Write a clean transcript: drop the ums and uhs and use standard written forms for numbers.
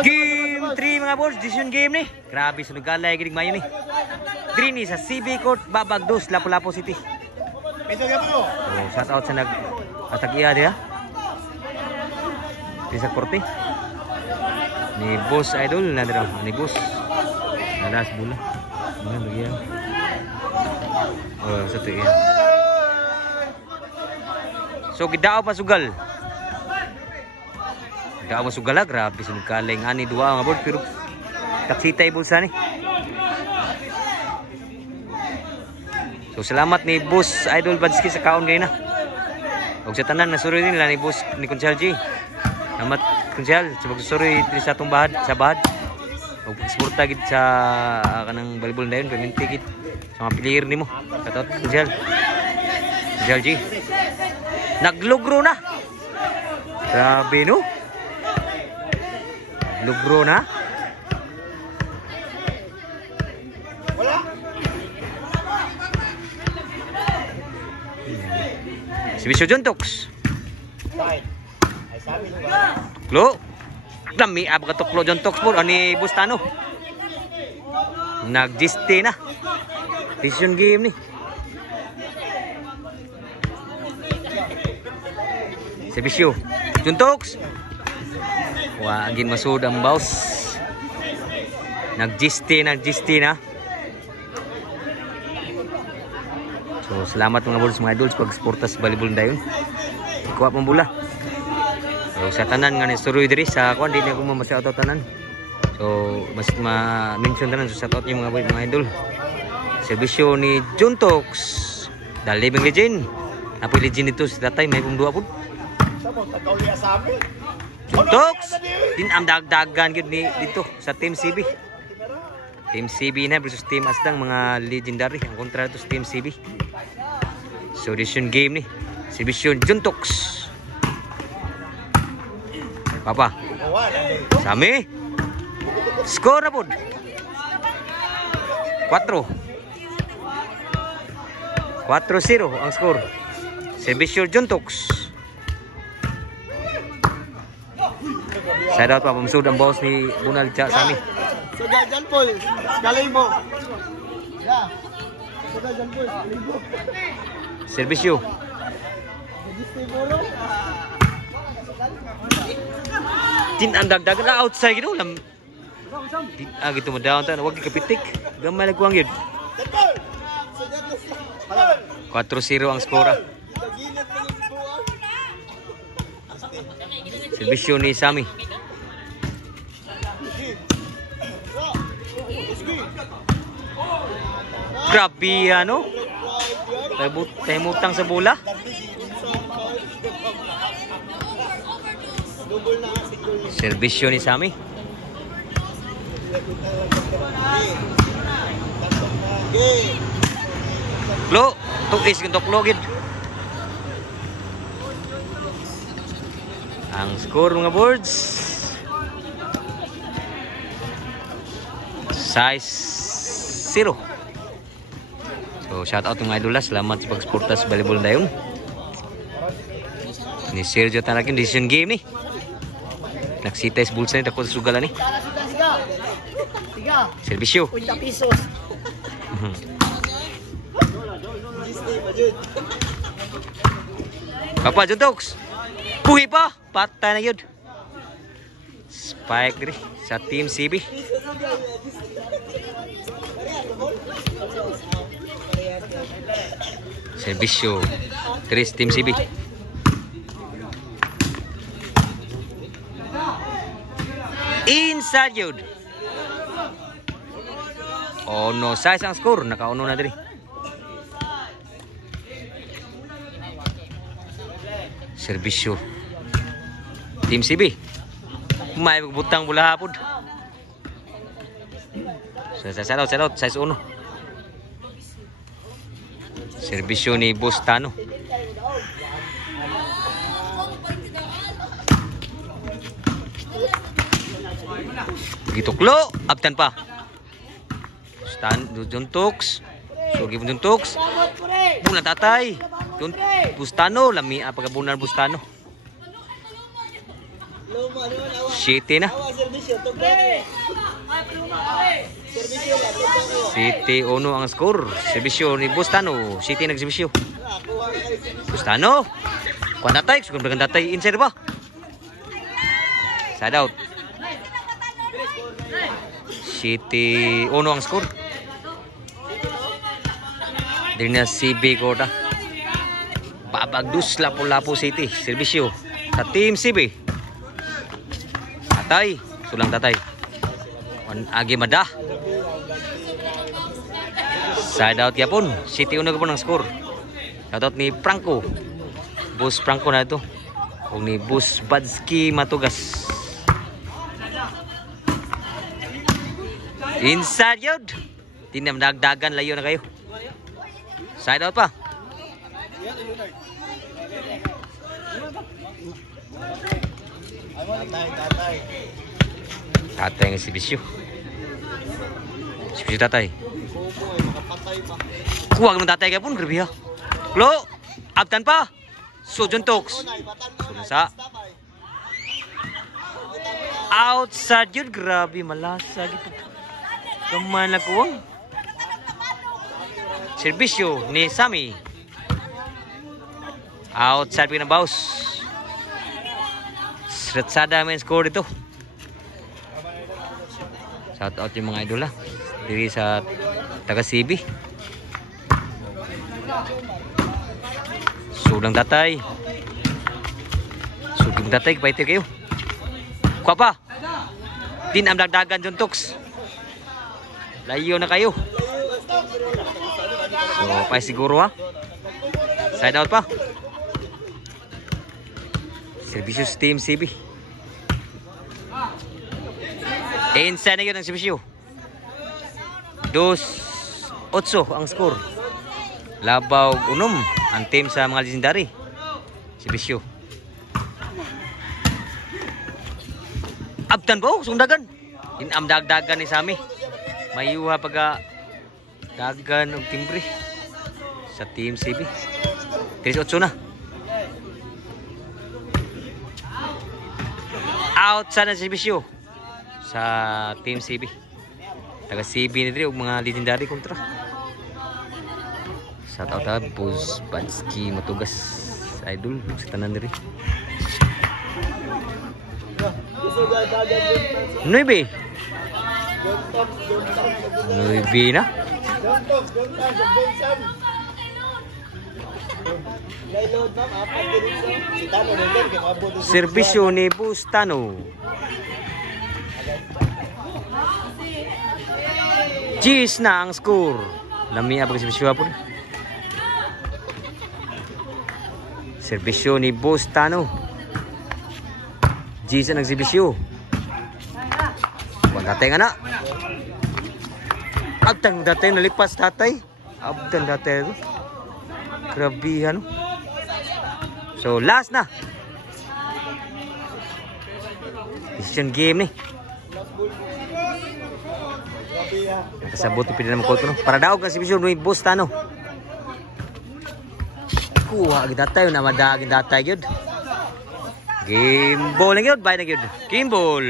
Game 3 mga boss, decision game ni. Grabe sunog galay gining mayo ni. Diri ni sa CB Court Babagdos, Lapu-Lapu City. So, shout out sa nag-atagiya dia. Sa korte. Ni Boss Idol na dito, ni Boss. Nalas bola. Ano lagi yan? Oh, satu yan. So gidao pa sugal. Gidao pa sugal, grabe sunog kaleng ani dua nga board pero taksitay bulsa ni. So salamat ni Boss Idol Badski sa kaon gay na. Og sa tanan nasuroy nila ni Boss ni Kunsel G. Salamat Kunsel sa pagsuroy diri sa atong bahad sa bahad. Og pagsuporta gid sa kanang volleyball dayon paminti gid sa mga player nimo. Katot Kunsel. Kunsel G. Naglugro na. Grabe no. Lugro na. Si Bisyo Juntox. Tuklo. Lami abang tuklo Juntox po. Ani Bustano. Nag-giste na. Decision game ni. Si Bisyo Juntox. Wagin masud ang boss. Nag-giste na. So salamat mga bols mga idols pag sportas volleyball dayon. Kuha pang bola. So sa tanan nga nisuroy diri sa kuan di na ko ma-shout out tanan. So mas ma-mention tanan so shout out yung mga idol. Serbisyo ni Juntox. The living legend. Napoy legend ito sa tatay may pumdua pud. Juntox. Din am dagdagan gid ni dito sa Team CB. Team CB na versus Team Asdang mga legendary ang kontra to sa Team CB. So decision game ni. Serbisyo Juntox. Papa. Sami. Score na pod. 4-0 ang score. Serbisyo Juntox. Shout out pa pamsud ang boss ni Bunal Cha Sami. Sudah jan pol, Galibo. Ya. Sudah jan pol, Galibo. Serbisyo. Tin ang dagdagan na outside gid ulam. Gitu madaon ta wag kapitik. Gamay nagkuang gyud. 4-0 ang skora. Serbisyo ni Sami. Grabe ano? Tayo mutang sa bola. Serbisyo ni Sami. Lo, tukis kung tuklo gid. Ang score mga boards. 6-0. So shout out mga idola, salamat sa pagsuporta sa volleyball dayon. Ni Sergio Tanakin decision game ni. Nagsita is bulsa ni dako sa sugalan ni. Serbisyo. 50 pesos. Papa Juntox. Puhi pa, patay na yun. Spike diri sa Team CB. Serbisyo Tris Team CB. Inside yun. Oh no, size ang score. Nakauno na diri. Serbisyo Team CB. May butang bola hapon. Salot, size 1. Serbisyo ni Bustano. Gituklo, abtan pa. Juntox. Sugi pun Juntox. Bulan tatay. Bustano, lami pagkabunan Bustano. City na. City 1 ang score. Serbisyo ni Bustano. City nagserbisyo. Bustano. Kuan tatay, sugod bagang tatay inside ba? Side out. City 1 ang score. Dili na CB ko ta. Babagdus lapo-lapo City. Serbisyo sa Team CB. Tatay. Sulang tatay. Agi madah. Side out yapon. City 1 po ng score. Side out ni Franco. Bus Franco na ito. O ni Bus Badski Matugas. Inside yun. Tinam dagdagan layo na kayo. Side out pa. Tatay ng Sibisyo. Sibisyo tatay. Kuwag naman tatay kaya po. Grabe ha. Klo. Abtan pa. Sujon Toks. Sujon sa. Outside yun. Grabe. Malasa. Kaman na kuwang. Serbisyo ni Sami. Outside pa ng baus. Sratsada may score dito. Shout out yung mga idol ha. Diri sa taga CB. Sulang tatay. Sulang tatay. Kapaitir kayo. Kuha pa. Din ang dagdagan John Toks. Layo na kayo. So, pa siguro ha. Side out pa. Serbisyo Team CB. Inside na yun ang serbisyo. 2-8 ang score. Labaw unom ang team sa mga legendary. Serbisyo. Abtan po, sundagan. Inam dagdagan ni Sami. Mayuha pagka dagan og timbre sa Team CB. 3-8 na. Outside na serbisyo sa Team CB. Taga CB ni diri og mga legendary kontra. Shout out ha Bus Badski Matugas idol sa tanan diri. 9 na. Serbisyo ni Bustano. Gis na ang score. Lami abang serbisyo po. Serbisyo ni Bustano. Gis ang serbisyo. Buwan tatay nga na. Abdan tatay nalipas tatay. Abdan tatay ito. Grabihan. So last na. Decision game ni. Kasabot yung pinanamang call ko no. Para daog ang serbisyo ni Bustano. Kuha kita tayo na madagin tatay yun. Game ball na yun. Bye na yun. Game ball.